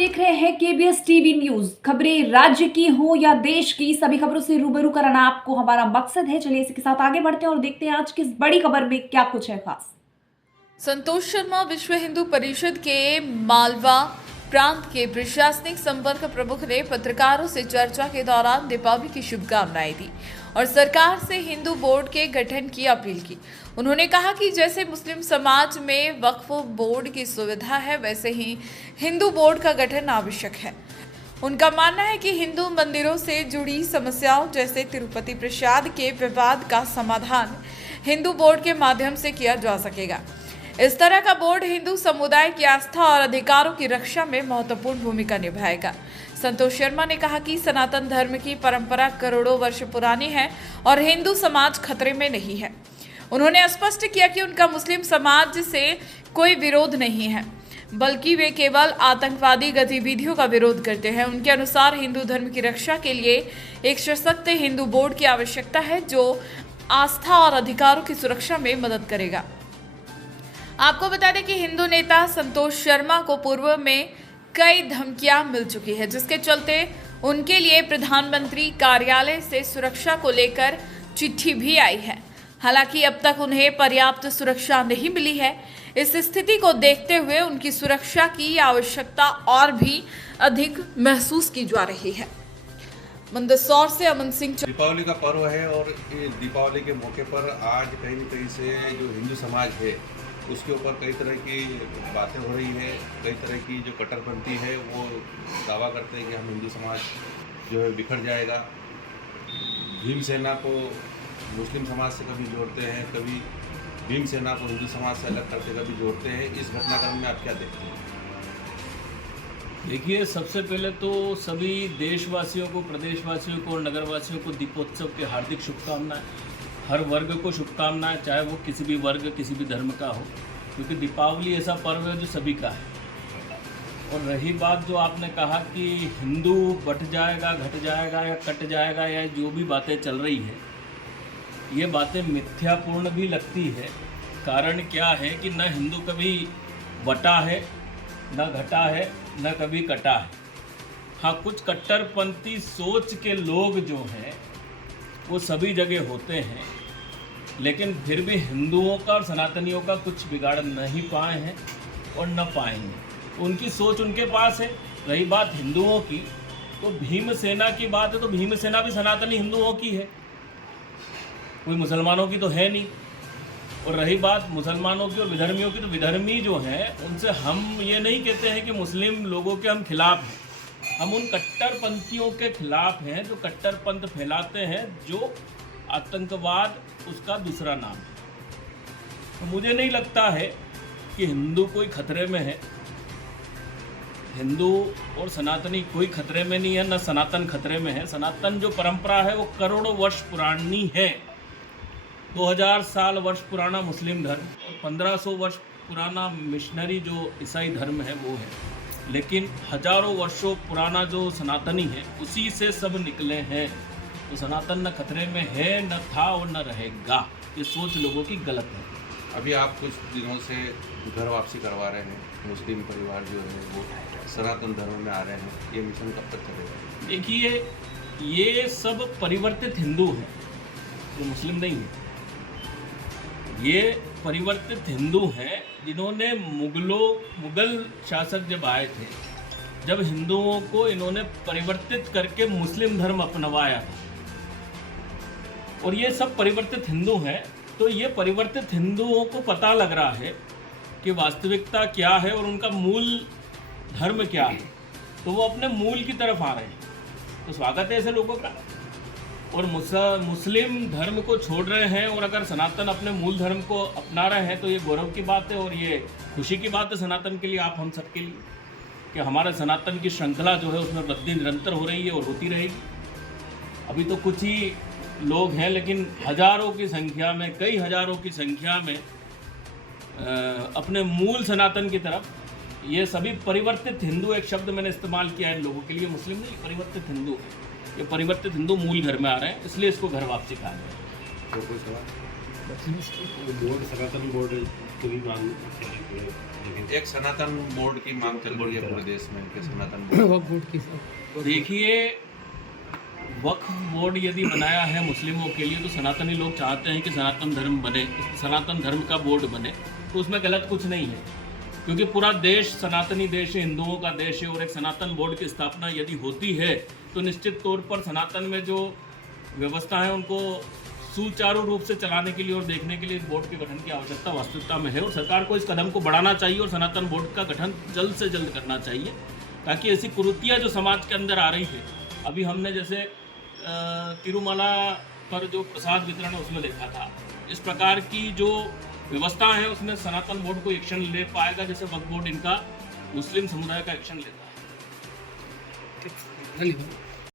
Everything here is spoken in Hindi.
देख रहे हैं केबीएस टीवी न्यूज। खबरें राज्य की हो या देश की, सभी खबरों से रूबरू कराना आपको हमारा मकसद है। चलिए इसी के साथ आगे बढ़ते हैं और देखते हैं आज की इस बड़ी खबर में क्या कुछ है खास। संतोष शर्मा विश्व हिंदू परिषद के मालवा प्रांत के प्रशासनिक संपर्क प्रमुख ने पत्रकारों से चर्चा के दौरान दीपावली की शुभकामनाएं दी और सरकार से हिंदू बोर्ड के गठन की अपील की। उन्होंने कहा कि जैसे मुस्लिम समाज में वक्फ बोर्ड की सुविधा है, वैसे ही हिंदू बोर्ड का गठन आवश्यक है। उनका मानना है कि हिंदू मंदिरों से जुड़ी समस्याओं जैसे तिरुपति प्रसाद के विवाद का समाधान हिंदू बोर्ड के माध्यम से किया जा सकेगा। इस तरह का बोर्ड हिंदू समुदाय की आस्था और अधिकारों की रक्षा में महत्वपूर्ण भूमिका निभाएगा। संतोष शर्मा ने कहा कि सनातन धर्म की परंपरा करोड़ों वर्ष पुरानी है और हिंदू समाज खतरे में नहीं है। उन्होंने स्पष्ट किया कि उनका मुस्लिम समाज से कोई विरोध नहीं है, बल्कि वे केवल आतंकवादी गतिविधियों का विरोध करते हैं। उनके अनुसार हिंदू धर्म की रक्षा के लिए एक सशक्त हिंदू बोर्ड की आवश्यकता है जो आस्था और अधिकारों की सुरक्षा में मदद करेगा। आपको बता दें कि हिंदू नेता संतोष शर्मा को पूर्व में कई धमकियां मिल चुकी है, जिसके चलते उनके लिए प्रधानमंत्री कार्यालय से सुरक्षा को लेकर चिट्ठी भी आई है। हालांकि अब तक उन्हें पर्याप्त सुरक्षा नहीं मिली है। इस स्थिति को देखते हुए उनकी सुरक्षा की आवश्यकता और भी अधिक महसूस की जा रही है। मंदसौर से अमन सिंह। दीपावली का पर्व है और ये दीपावली के मौके पर आज कहीं न कहीं से जो हिंदू समाज है उसके ऊपर कई तरह की बातें हो रही है। कई तरह की जो कट्टरपंथी है वो दावा करते हैं कि हम हिंदू समाज जो है बिखर जाएगा। भीमसेना को मुस्लिम समाज से कभी जोड़ते हैं, कभी भीमसेना को हिंदू समाज से अलग करके कभी जोड़ते हैं। इस घटनाक्रम में आप क्या देखते हैं? देखिए, सबसे पहले तो सभी देशवासियों को, प्रदेशवासियों को और नगरवासियों को दीपोत्सव की हार्दिक शुभकामनाएं। हर वर्ग को शुभकामनाएं, चाहे वो किसी भी वर्ग, किसी भी धर्म का हो, क्योंकि दीपावली ऐसा पर्व है जो सभी का है। और रही बात जो आपने कहा कि हिंदू बट जाएगा, घट जाएगा या कट जाएगा, या जो भी बातें चल रही है, ये बातें मिथ्यापूर्ण भी लगती है। कारण क्या है कि न हिंदू कभी बटा है, न घटा है, न कभी कटा है। हाँ, कुछ कट्टरपंथी सोच के लोग जो हैं वो सभी जगह होते हैं, लेकिन फिर भी हिंदुओं का और सनातनियों का कुछ बिगाड़ नहीं पाए हैं और न पाएंगे। उनकी सोच उनके पास है। रही बात हिंदुओं की, तो भीमसेना की बात है तो भीमसेना भी सनातनी हिंदुओं की है, कोई मुसलमानों की तो है नहीं। और रही बात मुसलमानों की और विधर्मियों की, तो विधर्मी जो हैं उनसे हम ये नहीं कहते हैं कि मुस्लिम लोगों के हम खिलाफ हैं। हम उन कट्टरपंथियों के खिलाफ हैं जो कट्टरपंथ फैलाते हैं, जो आतंकवाद उसका दूसरा नाम है। तो मुझे नहीं लगता है कि हिंदू कोई खतरे में है। हिंदू और सनातनी कोई खतरे में नहीं है, न सनातन खतरे में है। सनातन जो परंपरा है वो करोड़ों वर्ष पुरानी है। 2000 साल वर्ष पुराना मुस्लिम धर्म और 1500 वर्ष पुराना मिशनरी जो ईसाई धर्म है वो है। लेकिन हजारों वर्षों पुराना जो सनातनी है उसी से सब निकले हैं। तो सनातन न खतरे में है, न था और न रहेगा। ये सोच लोगों की गलत है। अभी आप कुछ दिनों से घर वापसी करवा रहे हैं, मुस्लिम परिवार जो है वो सनातन धर्म में आ रहे हैं, ये मिशन कब तक चलेगा? देखिए, ये सब परिवर्तित हिंदू हैं, जो मुस्लिम नहीं है। ये परिवर्तित हिंदू हैं जिन्होंने मुगल शासक जब आए थे, जब हिंदुओं को इन्होंने परिवर्तित करके मुस्लिम धर्म अपनवाया था। और ये सब परिवर्तित हिंदू हैं। तो ये परिवर्तित हिंदुओं को पता लग रहा है कि वास्तविकता क्या है और उनका मूल धर्म क्या है। तो वो अपने मूल की तरफ आ रहे हैं। तो स्वागत है ऐसे लोगों का। और मुस्लिम धर्म को छोड़ रहे हैं और अगर सनातन अपने मूल धर्म को अपना रहे हैं तो ये गौरव की बात है और ये खुशी की बात है सनातन के लिए, आप हम सब के लिए, कि हमारे सनातन की श्रृंखला जो है उसमें वृद्धि निरंतर हो रही है और होती रहेगी। अभी तो कुछ ही लोग हैं, लेकिन हजारों की संख्या में, कई हजारों की संख्या में अपने मूल सनातन की तरफ, ये सभी परिवर्तित हिंदू, एक शब्द मैंने इस्तेमाल किया है इन लोगों के लिए, मुस्लिम नहीं, परिवर्तित हिंदू। ये परिवर्तित हिंदू मूल घर में आ रहे हैं, इसलिए इसको घर वापसी कहा गया। तो कोई सवाल? बोर्ड सनातन बोर्ड उसको भी मांग लेकिन एक सनातन बोर्ड की मांग चल रही है पूरे देश में कि सनातन बोर्ड वक्फ बोर्ड की सब देखिए, वक्फ बोर्ड यदि बनाया है मुस्लिमों के लिए, तो सनातनी लोग चाहते हैं कि सनातन धर्म बने, सनातन धर्म का बोर्ड बने, तो उसमें गलत कुछ नहीं है, क्योंकि पूरा देश सनातनी देश है, हिंदुओं का देश है, और एक सनातन बोर्ड की स्थापना यदि होती है तो निश्चित तौर पर सनातन में जो व्यवस्था है उनको सुचारू रूप से चलाने के लिए और देखने के लिए इस बोर्ड के गठन की आवश्यकता वास्तविकता में है, और सरकार को इस कदम को बढ़ाना चाहिए और सनातन बोर्ड का गठन जल्द से जल्द करना चाहिए, ताकि ऐसी कुरीतियाँ जो समाज के अंदर आ रही है, अभी हमने जैसे तिरुमला पर जो प्रसाद वितरण है उसमें देखा था, इस प्रकार की जो व्यवस्था है उसमें सनातन बोर्ड को एक्शन ले पाएगा, जैसे वक्फ बोर्ड इनका मुस्लिम समुदाय का एक्शन लेता है। धन्यवाद।